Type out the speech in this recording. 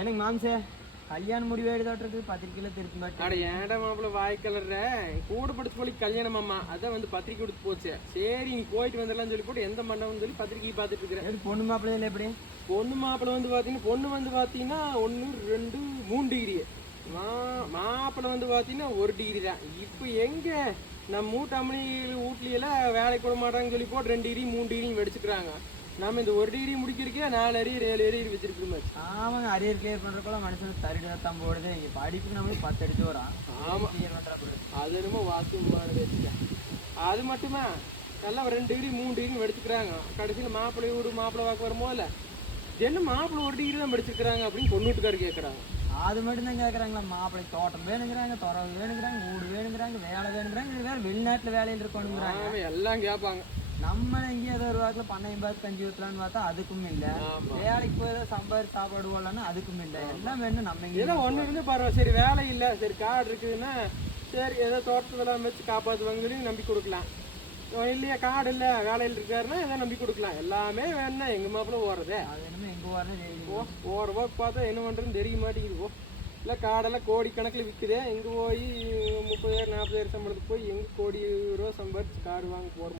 எனக்கு மாம்சே கல்யாணம் முடிவேடுதாட்டு பத்திரிக்கையில் திருப்பி மாட்டேன். அட ஏன்டா மாப்பிள்ள வாய்க்கலற கூட படிச்சு போய் கல்யாணம் அம்மா அதான் வந்து பத்திரிக்கை கொடுத்து போச்சு. சரி நீ போயிட்டு வந்துடலாம் சொல்லி போட்டு எந்த மண்டபம்னு சொல்லி பத்திரிக்கை பார்த்துட்டு இருக்கிறேன். பொண்ணு மாப்பிள்ளையில எப்படி? பொண்ணு மாப்பிள்ளை வந்து பார்த்தீங்கன்னா பொண்ணு வந்து பார்த்தீங்கன்னா 1 2 3 டிகிரி, மாப்பிள்ளை வந்து பார்த்தீங்கன்னா 1 டிகிரி தான். இப்போ எங்கே நம்ம மூட்டம்மணி வீட்லையெல்லாம் வேலைக்கு விட மாட்டாங்கன்னு சொல்லி போட்டு 2 டிகிரி 3 டிகிரியும் வெடிச்சுக்கிறாங்க. நம்ம இந்த 1 டிகிரி முடிக்கிறக்கே 4 அரியர் 7 அரியர் வச்சிருக்கிறோம். ஆமாங்க, அரியர் கிளியர் பண்ணுறப்பல மனுஷனுக்கு தரிடு தான் போடுது. இங்கே படிப்புக்கு நம்மளுக்கு 10 அடிச்சு வரான். ஆமாம், கிளியர் பண்ணுறா போடுது. அது என்னமோ வாஸ்துமானது வச்சுக்க. அது மட்டுமா நல்லா 2 டிகிரி 3 டிகிரி வெடிச்சுக்கிறாங்க. கடைசியில் மாப்பிள்ளை வீடு மாப்பிள்ளை வாக்கு வரும்போது என்ன மாப்பிள்ளை 1 டிகிரி தான் படிச்சிருக்கிறாங்க அப்படின்னு பொண்ணு வீட்டுக்காரர் கேட்குறாங்க. அது மட்டும் தான் கேட்குறாங்களா? மாப்பிள்ளை தோட்டம் வேணுங்கிறாங்க, துறவு வேணுங்கிறாங்க, வீடு வேணுங்கிறாங்க, வேலை வேணுங்கிறாங்க. இது வேறு வெளிநாட்டில் வேலையில் இருக்கணுங்கிறாங்க. எல்லாம் கேட்பாங்க. நம்ம எங்கேயும் ஏதோ ஒரு வாரத்தில் பண்ணையம் பார்த்து கஞ்சி ஊற்றலான்னு பார்த்தா அதுக்கும் இல்லை. வேலைக்கு போய் ஏதோ சம்பாதிச்சு சாப்பாடு போடலான்னு அதுக்கும் இல்லை. எல்லாம் வேணும் நம்ம இங்கே ஏதோ ஒன்று இருந்து பரவாயில்ல. சரி வேலை இல்லை, சரி காடு இருக்குதுன்னா சரி ஏதோ தோட்டத்தில் வச்சு காப்பாற்றுவாங்கன்னு நம்பி கொடுக்கலாம். இல்லையா காடு இல்லை வேலையில் இருக்காருன்னா எதை நம்பி கொடுக்கலாம். எல்லாமே வேணும்னா எங்கள் மாப்பிள்ள ஓடுறதே. அது என்னமோ எங்கே ஓடுறேன்னு ஓடுறப்போ பார்த்தா என்ன பண்ணுறதுன்னு தெரிய மாட்டேங்குது. இல்லை காடெல்லாம் கோடிக்கணக்கில் விற்குதே. எங்கே போய் 30,000 40,000 சம்பளத்துக்கு போய் எங்கே கோடி ரூபா சம்பாதிச்சு காடு வாங்க போட